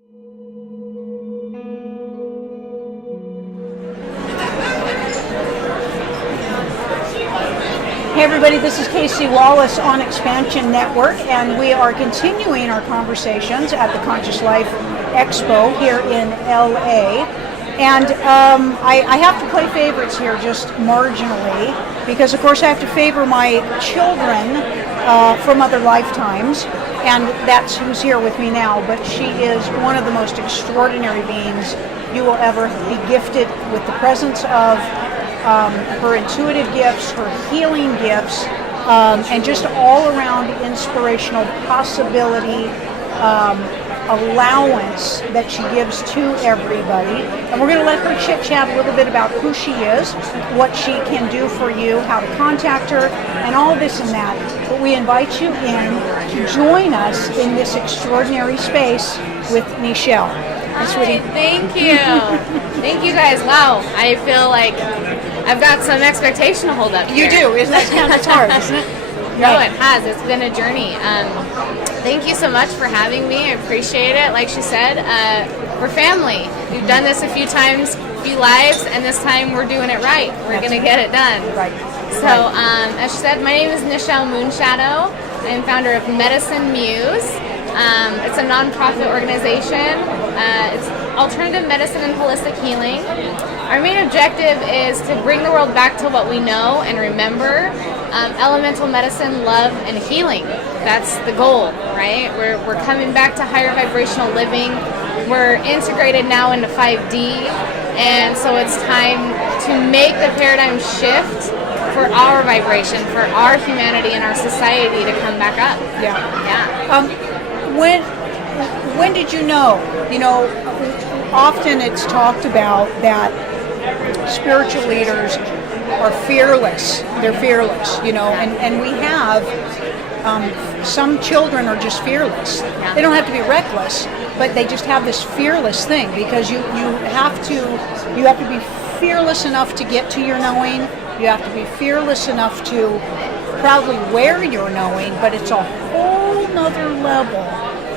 Hey everybody, this is Casey Wallace on Xpnsion Network, and we are continuing our conversations at the Conscious Life Expo here in LA. And I have to play favorites here just marginally, because of course I have to favor my children from other lifetimes, and that's who's here with me now. But she is one of the most extraordinary beings you will ever be gifted with, the presence of her intuitive gifts, her healing gifts, and just all around inspirational possibility, allowance that she gives to everybody. And we're going to let her chit chat a little bit about who she is, what she can do for you, how to contact her, and all this and that. But we invite you in to join us in this extraordinary space with Nichelle. Hi, thank you. Thank you guys. Wow, I feel like I've got some expectation to hold up here. You do, isn't that kind of hard, isn't it? No, it has. It's been a journey. Thank you so much for having me. I appreciate it. Like she said, we're family. We've done this a few times, a few lives, and this time we're doing it right. We're going to get it done. Right. So, as she said, my name is Nichelle Moonshadow. I'm founder of Medicine Muse. It's a non-profit organization. It's alternative medicine and holistic healing. Our main objective is to bring the world back to what we know and remember. Elemental medicine, love, and healing. That's the goal, right? We're coming back to higher vibrational living. We're integrated now into 5D, and so it's time to make the paradigm shift for our vibration, for our humanity and our society to come back up. Yeah. Yeah. When did you know? You know, often it's talked about that spiritual leaders are fearless. They're fearless, you know, and we have some children are just fearless. Yeah. They don't have to be reckless, but they just have this fearless thing, because you have to be fearless enough to get to your knowing. You have to be fearless enough to proudly wear your knowing, but it's a whole nother level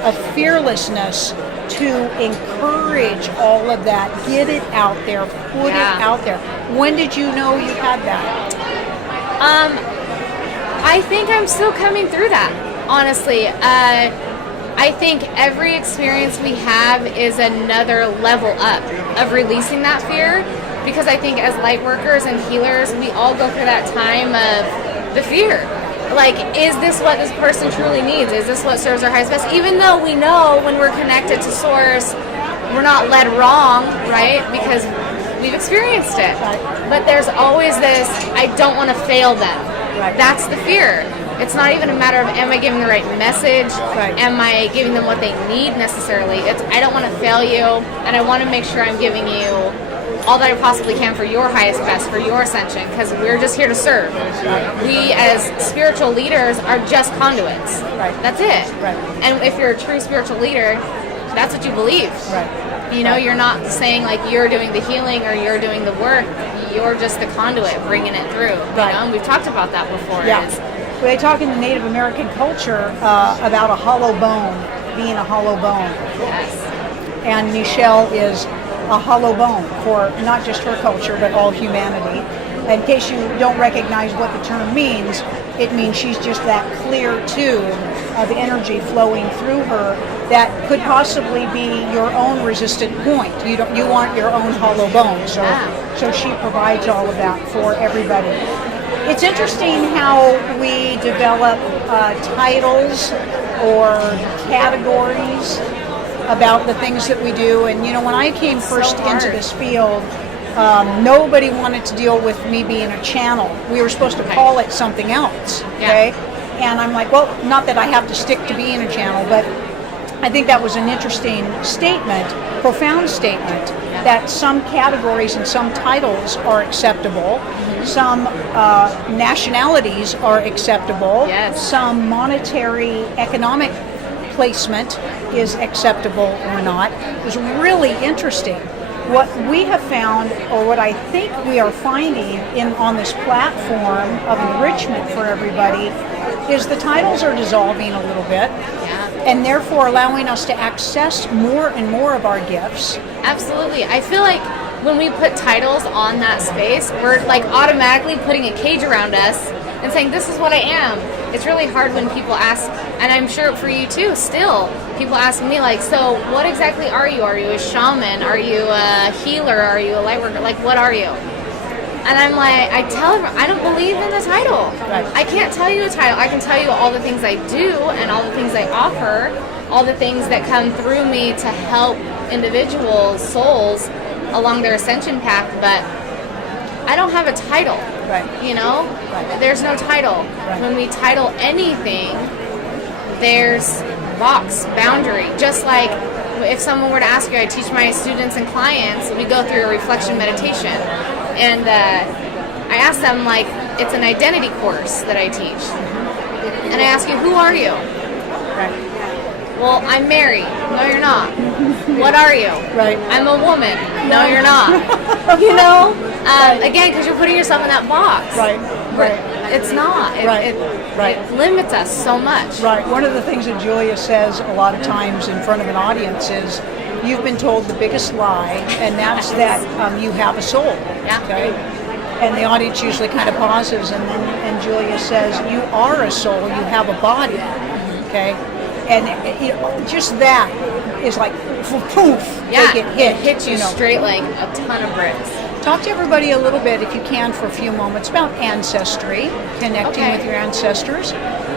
of fearlessness to encourage all of that, get it out there, put it out there. When did you know you had that? I think I'm still coming through that, honestly. I think every experience we have is another level up of releasing that fear, because I think as light workers and healers, we all go through that time of the fear. Like, is this what this person truly needs? Is this what serves our highest best? Even though we know when we're connected to Source, we're not led wrong, right? Because we've experienced it. But there's always this, I don't want to fail them. Right. That's the fear. It's not even a matter of, am I giving the right message? Right. Am I giving them what they need necessarily? It's, I don't want to fail you, and I want to make sure I'm giving you all that I possibly can for your highest best, for your ascension, because we're just here to serve. We as spiritual leaders are just conduits. Right. That's it. Right. And if you're a true spiritual leader, that's what you believe. Right. You know, you're not saying like you're doing the healing or you're doing the work. You're just the conduit bringing it through. Right. You know, and we've talked about that before. Yeah. They talk in the Native American culture about a hollow bone being a hollow bone. Yes. And Nichelle is a hollow bone for not just her culture, but all humanity. In case you don't recognize what the term means, it means she's just that clear tube of energy flowing through her that could possibly be your own resistant point. You want your own hollow bone, so she provides all of that for everybody. It's interesting how we develop titles or categories about the things that we do. And you know, when I came first into this field, nobody wanted to deal with me being a channel. We were supposed to call it something else, okay? And I'm like, well, not that I have to stick to being a channel, but I think that was an interesting statement, profound statement, that some categories and some titles are acceptable, some nationalities are acceptable, some monetary, economic placement is acceptable or not. It was really interesting. What we have found, or what I think we are finding on this platform of enrichment for everybody, is the titles are dissolving a little bit. and therefore allowing us to access more and more of our gifts. Absolutely. I feel like when we put titles on that space, we're like automatically putting a cage around us and saying, this is what I am. It's really hard when people ask, and I'm sure for you too, still, people ask me like, so what exactly are you? Are you a shaman? Are you a healer? Are you a light worker? Like, what are you? And I'm like, I tell them, I don't believe in the title. Right. I can't tell you a title. I can tell you all the things I do and all the things I offer, all the things that come through me to help individuals, souls, along their ascension path, but I don't have a title. Right. You know? Right. There's no title. Right. When we title anything, there's box, boundary. Just like if someone were to ask you, I teach my students and clients, we go through a reflection meditation. And I ask them, like, it's an identity course that I teach. And I ask you, who are you? Right. Well, I'm Mary. No, you're not. What are you? Right. I'm a woman. No, you're not. You know? Again, because you're putting yourself in that box. Right. Right. It's not. Right. It limits us so much. Right. One of the things that Julia says a lot of times in front of an audience is, you've been told the biggest lie, and that's that you have a soul. Yeah. Okay. And the audience usually kind of pauses, and Julia says, you are a soul, you have a body. Okay. And just that is like poof, Yeah, they get hit. It hits you straight like a ton of bricks. Talk to everybody a little bit, if you can, for a few moments about ancestry, connecting with your ancestors,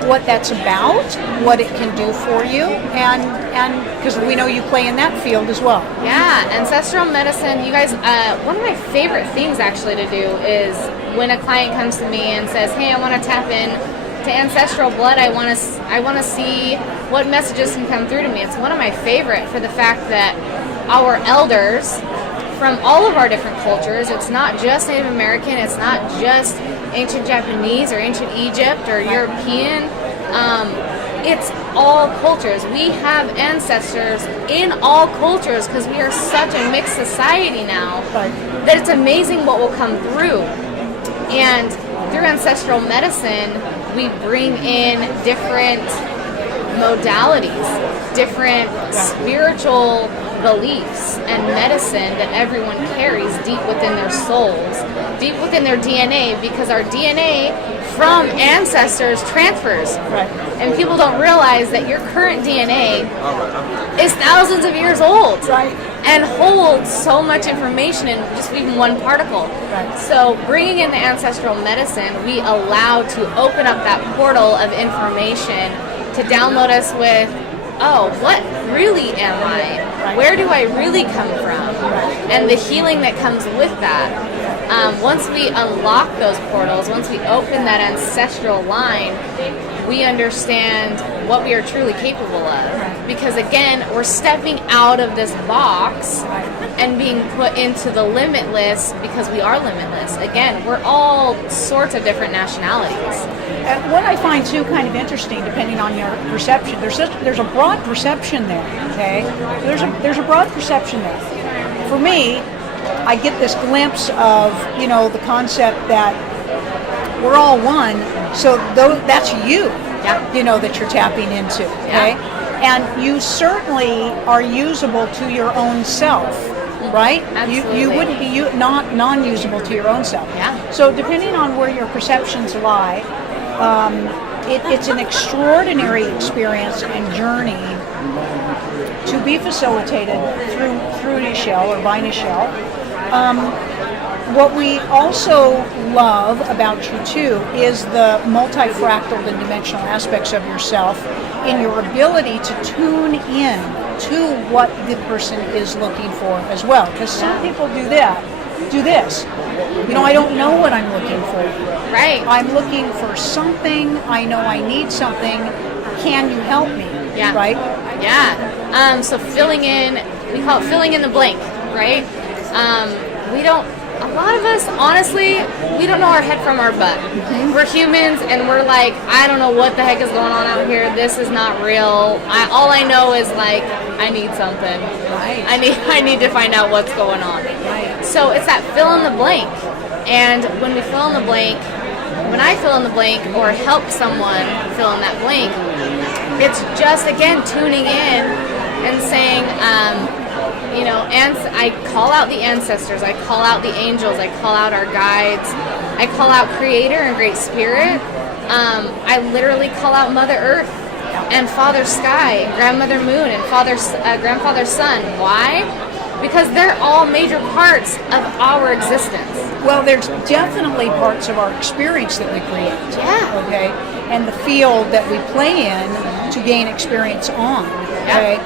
what that's about, what it can do for you, and because we know you play in that field as well. Yeah, ancestral medicine. You guys, one of my favorite things actually to do is when a client comes to me and says, "Hey, I want to tap in to ancestral blood. I want to see what messages can come through to me." It's one of my favorite for the fact that our elders from all of our different cultures, it's not just Native American, it's not just ancient Japanese or ancient Egypt or European, it's all cultures. We have ancestors in all cultures because we are such a mixed society now that it's amazing what will come through. And through ancestral medicine, we bring in different modalities, different spiritual beliefs and medicine that everyone carries deep within their souls, deep within their DNA, because our DNA from ancestors transfers. Right. And people don't realize that your current DNA is thousands of years old. Right. And holds so much information in just even one particle. Right. So bringing in the ancestral medicine, we allow to open up that portal of information to download us with, oh, what really am I? Where do I really come from? And the healing that comes with that. Once we unlock those portals, once we open that ancestral line, we understand what we are truly capable of. Because again, we're stepping out of this box and being put into the limitless, because we are limitless. Again, we're all sorts of different nationalities. And what I find too kind of interesting, depending on your perception, there's a broad perception there. Okay, there's a broad perception there. For me, I get this glimpse of the concept that we're all one. So that's you. That you're tapping into. Okay, and you certainly are usable to your own self. Right? Absolutely. You wouldn't be not non-usable to your own self. Yeah. So depending on where your perceptions lie, it's an extraordinary experience and journey to be facilitated through Nichelle or by Nichelle. What we also love about you too is the multifractal and dimensional aspects of yourself in your ability to tune in to what the person is looking for as well. Because some people do this. I don't know what I'm looking for. Right. I'm looking for something. I know I need something. Can you help me? Yeah. Right? Yeah. So filling in, we call it filling in the blank, right? A lot of us, honestly, we don't know our head from our butt. Mm-hmm. We're humans, and we're like, I don't know what the heck is going on out here. This is not real. All I know is, like, I need something. Right. I need to find out what's going on. Right. So it's that fill in the blank. And when we fill in the blank, when I fill in the blank or help someone fill in that blank, it's just, again, tuning in and saying, you know, and I call out the ancestors, I call out the angels, I call out our guides, I call out Creator and Great Spirit. I literally call out Mother Earth and Father Sky and Grandmother Moon and Grandfather Sun. Why? Because they're all major parts of our existence. Well, there's definitely parts of our experience that we create. Yeah. Okay. And the field that we play in to gain experience on. Okay.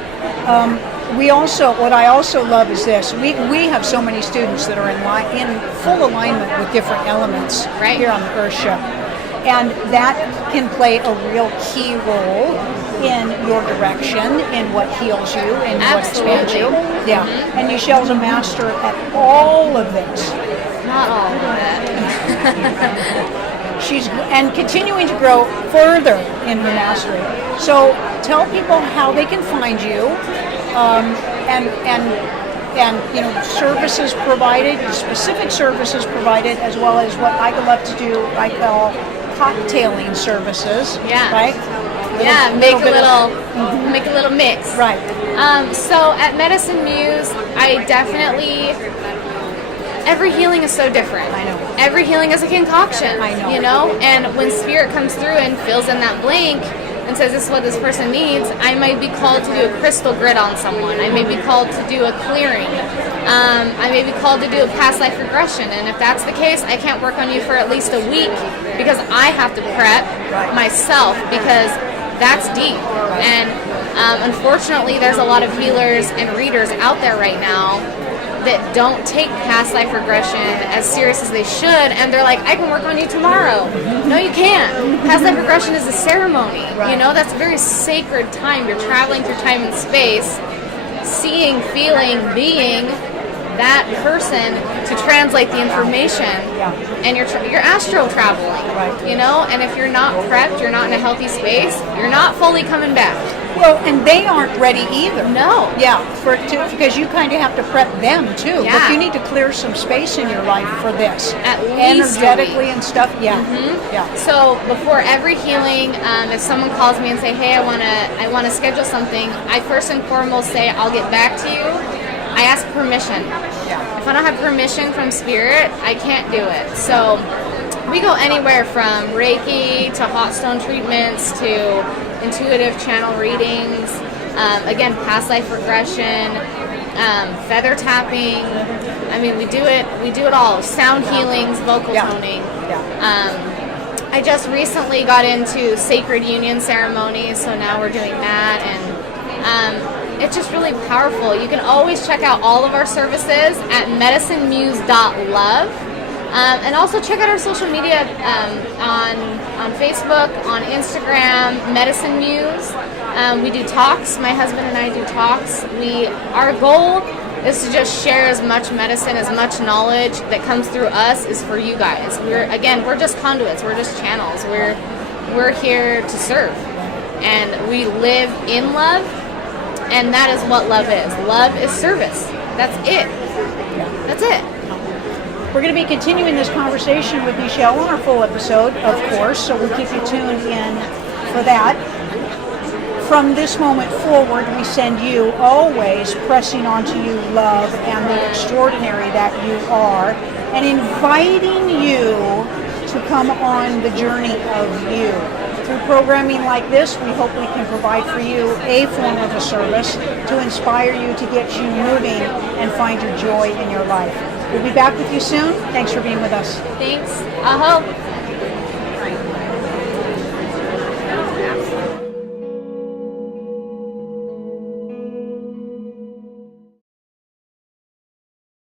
What I also love is this. We have so many students that are in full alignment with different elements here on the Earth Show. And that can play a real key role in your direction, in what heals you, in what expands you. Yeah. Mm-hmm. And Nichelle's a master at all of this. Not all of it. She's continuing to grow further in her mastery. So tell people how they can find you, and you know, services provided, specific services provided, as well as what I love to do. I call cocktailing services. Yeah. Right. Make a little mix. Right. So at Medicine Muse, I definitely. Every healing is so different. I know. Every healing is a concoction. I know. You know, and when Spirit comes through and fills in that blank and says this is what this person needs, I might be called to do a crystal grid on someone. I may be called to do a clearing. I may be called to do a past life regression. And if that's the case, I can't work on you for at least a week because I have to prep myself, because that's deep. And unfortunately, there's a lot of healers and readers out there right now that don't take past life regression as serious as they should, and they're like, I can work on you tomorrow. No, you can't. Past life regression is a ceremony. You know, that's a very sacred time. You're traveling through time and space, seeing, feeling, being that person to translate the information, and you're astral traveling, you know, and if you're not prepped, you're not in a healthy space, you're not fully coming back. Well, and they aren't ready either. No. Yeah, because you kind of have to prep them too. Yeah. But you need to clear some space in your life for this. At least energetically and stuff. Yeah. Mm-hmm. Yeah. So before every healing, if someone calls me and say, hey, I wanna schedule something, I first and foremost say, I'll get back to you. I ask permission. Yeah. If I don't have permission from Spirit, I can't do it. So we go anywhere from Reiki to hot stone treatments to intuitive channel readings, again, past life regression, feather tapping. I mean, we do it all. Sound healings, vocal toning. I just recently got into sacred union ceremonies, so now we're doing that, and it's just really powerful. You can always check out all of our services at medicinemuse.love. And also check out our social media on Facebook, on Instagram, Medicine Muse. We do talks. My husband and I do talks. Our goal is to just share as much medicine, as much knowledge that comes through us is for you guys. We're just conduits. We're just channels. We're here to serve, and we live in love, and that is what love is. Love is service. That's it. That's it. We're going to be continuing this conversation with Nichelle on our full episode, of course, so we'll keep you tuned in for that. From this moment forward, we send you always pressing onto you love and the extraordinary that you are, and inviting you to come on the journey of you. Through programming like this, we hope we can provide for you a form of a service to inspire you to get you moving and find your joy in your life. We'll be back with you soon. Thanks for being with us. Thanks. Aho.